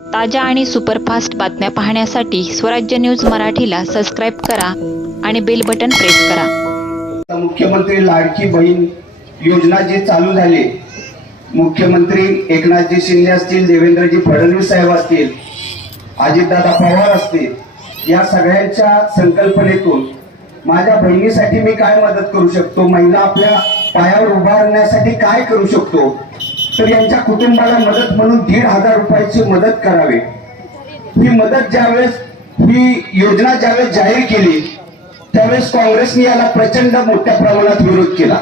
ताज्या आणि सुपरफास्ट बातम्या पाहण्यासाठी स्वराज्य न्यूज मराठीला सबस्क्राईब करा आणि बेल बटन प्रेस करा. मुख्यमंत्री लाडकी बहीण योजना जी चालू झाली मुख्यमंत्री एकनाथजी शिंदे असतील देवेंद्रजी फडणवीस साहेब असतील अजितदादा पवार असतील या सगळ्यांच्या संकल्पनेतून माझ्या बहिणीसाठी मी काय मदत करू शकतो? महिला आपल्या पायावर उभारण्यासाठी काय करू शकतो? तर यांच्या कुटुंबाला मदत म्हणून दीड हजार रुपयाची मदत करावी. ही मदत ज्यावेळेस ही योजना ज्यावेळेस जाहीर केली त्यावेळेस काँग्रेसने याला प्रचंड मोठ्या प्रमाणात विरोध केला.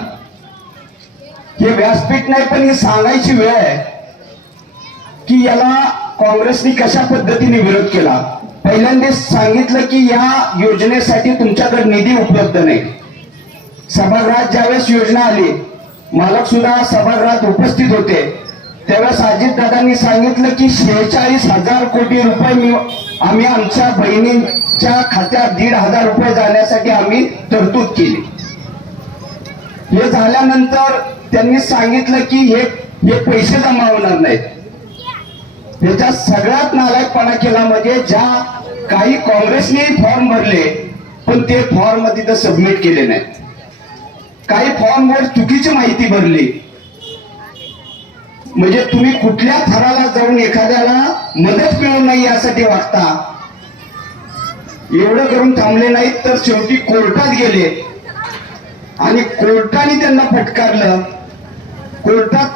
हे व्यासपीठ नाही पण ही सांगायची वेळ आहे की याला काँग्रेसने कशा पद्धतीने विरोध केला. पहिल्यांदा सांगितलं की या योजनेसाठी तुमच्याकडे निधी उपलब्ध नाही. सभागृहात ज्यावेळेस योजना आली मालक सुद्धा सभागृहात उपस्थित होते. त्यावेळेस अजितदादांनी सांगितलं की शेहेचाळीस हजार कोटी रुपये मी आम्ही आमच्या बहिणींच्या खात्यात दीड हजार रुपये जाण्यासाठी आम्ही तरतूद केली. हे झाल्यानंतर त्यांनी सांगितलं की हे हे पैसे जमा होणार नाहीत. याच्यात सगळ्यात नालायकपणा केला म्हणजे ज्या काही काँग्रेसने फॉर्म भरले पण ते फॉर्म तिथं सबमिट केले नाहीत. काही फॉर्मवर चुकीची माहिती भरली. म्हणजे तुम्ही कुठल्या थराला जाऊन एखाद्याला मदत मिळू नाही यासाठी वागता. एवढं करून थांबले नाहीत तर शेवटी कोर्टात गेले. आणि कोर्टाने त्यांना फटकारलं. कोर्टात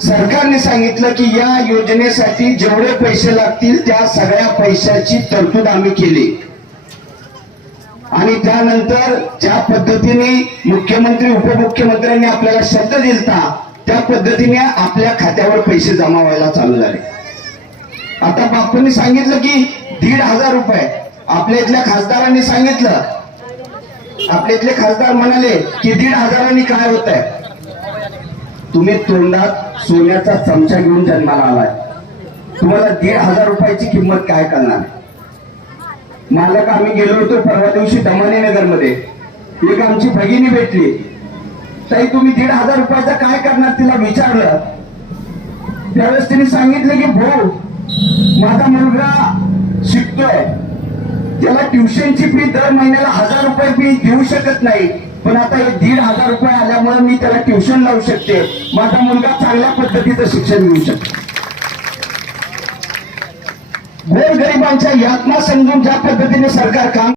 सरकारने सांगितलं की या योजनेसाठी जेवढे पैसे लागतील त्या सगळ्या पैशाची तरतूद आम्ही केली. आणि त्यानंतर ज्या पद्धतीने मुख्यमंत्री उपमुख्यमंत्र्यांनी आपल्याला शब्द दिलता त्या पद्धतीने आपल्या खात्यावर पैसे जमा व्हायला चालू झाले आता बापूंनी सांगितलं की दीड हजार रुपये. आपल्या इथल्या खासदारांनी सांगितलं. आपल्या इथले खासदार म्हणाले की दीड हजारांनी काय होत आहे तुम्ही तोंडात सोन्याचा चमचा घेऊन जन्माला आलाय. तुम्हाला दीड हजार रुपयाची किंमत काय करणार मालक आम्ही गेलो होतो परवा दिवशी दमानी नगरमध्ये एक आमची भगिनी भेटली. ताई तुम्ही दीड हजार रुपयाचा काय करणार तिला विचारलं. त्यावेळेस तिने सांगितलं की भाऊ माझा मुलगा शिकतोय. त्याला ट्युशनची फी दर महिन्याला हजार रुपये फी देऊ शकत नाही. पण आता हे दीड हजार रुपये आल्यामुळे मी त्याला ट्युशन लावू शकते. माझा मुलगा चांगल्या पद्धतीचं शिक्षण घेऊ शकतो. गोरगरिबांच्या यातना समजून ज्या पद्धतीने सरकार काम